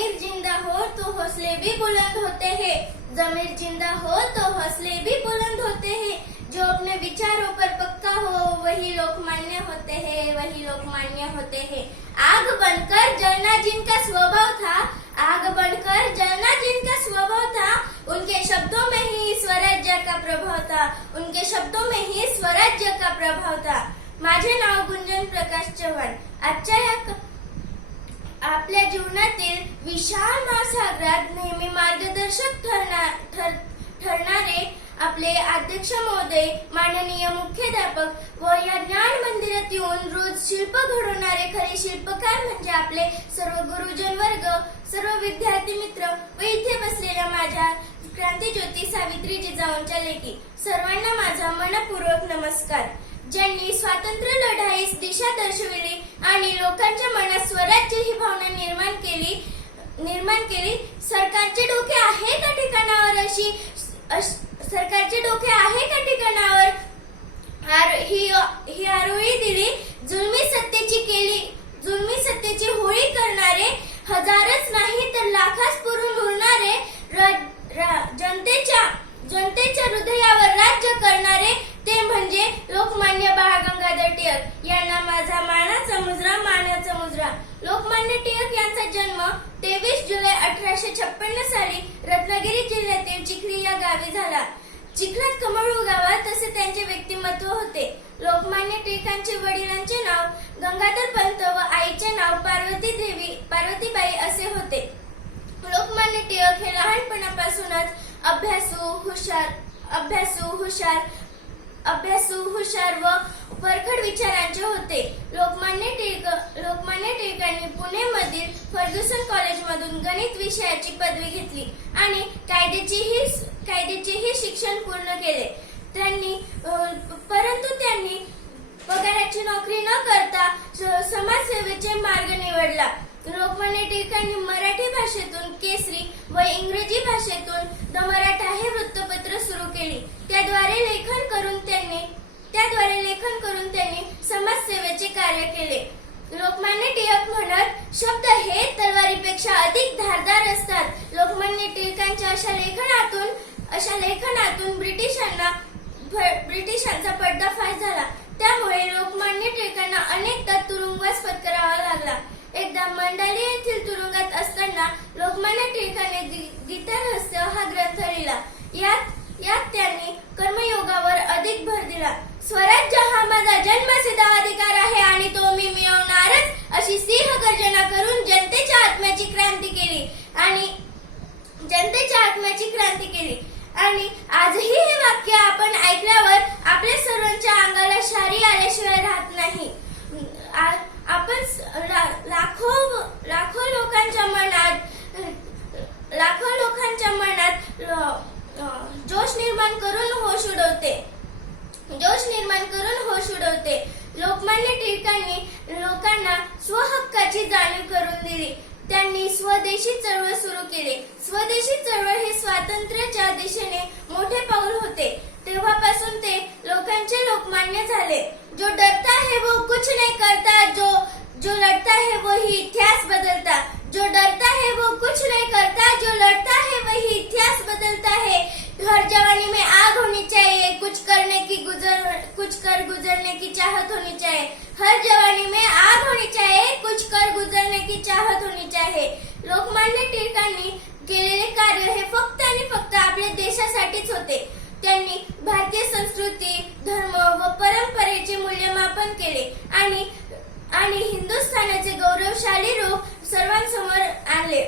जमीर जिंदा हो तो हौसले भी बुलंद होते हैं। जमीर जिंदा हो तो हौसले भी बुलंद होते हैं। जो अपने विचारों पर पक्का हो वही लोकमान्य होते हैं, वही लोकमान्य होते हैं। आग बनकर जलना जिनका स्वभाव था, आग बनकर जलना जिनका स्वभाव था, उनके शब्दों में ही स्वराज्य का प्रभाव था, उनके शब्दों में ही स्वराज्य का प्रभाव था। माझे नाव गुंजन प्रकाश चव्हाण। आजच्या या आपल्या जीवनातील विशाल महासागरात नेहमी मार्गदर्शक ठरणारे आपले अध्यक्ष महोदय, माननीय मुख्याध्यापक व या ज्ञान मंदिरात येऊन रोज शिल्प घडवणारे खरे शिल्पकार म्हणजे आपले सर्व गुरुजन वर्ग, सर्व विद्यार्थी मित्र व इथे बसलेल्या माझ्या क्रांतीज्योती सावित्री जिजाऊंच्या लेकी सर्वांना माझा मनपूर्वक नमस्कार। ज्यांनी स्वातंत्र्य लढाईस दिशा दर्शविली आणि लोकांच्या मनात स्वराज्य ही भावना निर्माण केली। सरकारचे डोके आहे का ठिकाणावर सरकारचे डोके आहे का ठिकाणावर ही आरोळी दिली। जुलमी सत्तेची होळी करणारे हजारच नाही तर लाखास पुरून उरणारे जनतेच्या हृदयावर राज्य करणारे ते म्हणजे लोकमान्य बाळ गंगाधर टिळक यांना माझा मानाचा मुजरा। लोकमान्य टिळक यांचा जन्म 23 जुलै 1856 साली रत्नागिरी जिल्ह्यातील चिखली या गावी झाला। चिखलात कमळू गावात तसे त्यांचे व्यक्तिमत्व होते। लोकमान्य टिळकांचे वडिलांचे नाव गंगाधर पंत व आईचे नाव पार्वतीबाई असे होते। लोकमान्य टिळक हे लहानपणापासूनच अभ्यासू हुशार व परखड विचारांचे होते। लोकमान्य टिळकांनी पुणे मधील फर्ग्युसन कॉलेजमधून गणित विषयाची पदवी घेतली आणि कायद्याचेही शिक्षण पूर्ण केले। परंतु त्यांनी पगाराची नोकरी न करता समाजसेवेचे मार्ग निवडला। लोकमान्य टिळकांनी मराठी भाषेतून केसरी व इंग्रजी भाषेतून द मराठा हे वृत्तपत्र सुरू केले। त्याद्वारे लेखन करून त्यांनी समाजसेवेचे कार्य केले। लोकमान्य टिळक म्हणत, शब्द हे तलवारीपेक्षा अधिक धारदार असतात। लोकमान्य टिळकांच्या अशा लेखनातून ब्रिटिशांचा पर्दाफाश झाला। त्यामुळे लोकमान्य टिळकांना अनेकदा तुरुंगवास पत्करावा लागला। एकदा मंडाले येथील तुरुंगात असताना लोकमान्य टिळकांनी गीतारहस्य हा ग्रंथ लिहिला। यात त्यांनी कर्मयोगावर अधिक भर दिला। स्वराज्य हा माझा जन्मसिद्ध अधिकार आहे आणि तो मी मिळवणारच अशी सिंह गर्जना करून जनतेच्या आत्म्याची क्रांती केली आणि आजही हे वाक्य आपण ऐकल्यावर आपल्या सर्वांच्या अंगाला शारी आल्याशिवाय राहत नाही। आपण लाखो लोकांच्या मनात जोश निर्माण करून होश उडवते। लोकमान्य टिळकांनी लोकांना स्वहक्काची जाणीव करून दिली। त्यांनी स्वदेशी चळवळ सुरू केली। स्वदेशी चळवळ हे स्वातंत्र्याच्या दिशेने मोठे पाऊल होते। तेव्हापासून ते लोकांचे लोकमान्य झाले। जो डरता है वो कुछ नहीं करता, जो लड़ता है वही इतिहास बदलता। जो डरता है वो कुछ नहीं करता, जो लड़ता है वही इतिहास बदलता है। हर जवानी में आग होनी चाहिए, कुछ कर गुजरने की चाहत होनी चाहिए। हर जवानी में आग होनी चाहिए, कुछ कर गुजरने की चाहत होनी चाहिए। लोकमान्य टिळकांनी केलेले कार्य हे फक्त आणि फक्त आपल्या देशासाठीच होते। त्यांनी भारतीय संस्कृती, धर्म व परंपरेचे मूल्यमापन केले आणि हिंदुस्थानाचे गौरवशाली रूप सर्वांसमोर आणले।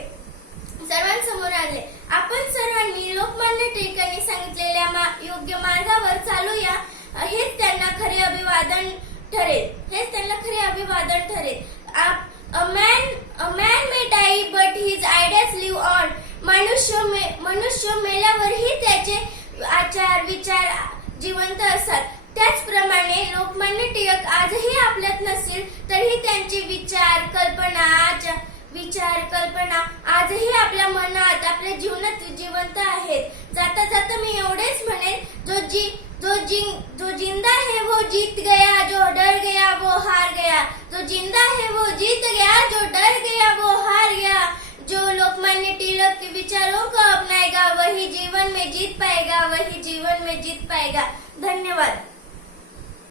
आपण सर्वांनी लोकमान्य टिळकांनी सांगितलेल्या योग्य मार्गावर चालूया, हेच त्यांना खरे अभिवादन ठरेल। A man may die but his ideas live on. मनुष्य मेल्यावरही त्याचे आचार विचार जिवंत असतात। त्याचप्रमाणे लोकमान्य टिळक आजही आपल्यात नसतील तरीही त्यांचे विचार कल्पना आजही आपल्या मनात, आपल्या जीवनात जिवंत आहेत। जाता जाता मी एवढेच म्हणेन, जो जिंदा है वो जीत गया, जो डर गया वो हार गया। जो जिंदा है वो जीत गया, जो डर गया वो हार गया। जो लोग तिलक के विचारों को अपनाएगा वही जीवन में जीत पाएगा, वही जीवन में जीत पाएगा। धन्यवाद।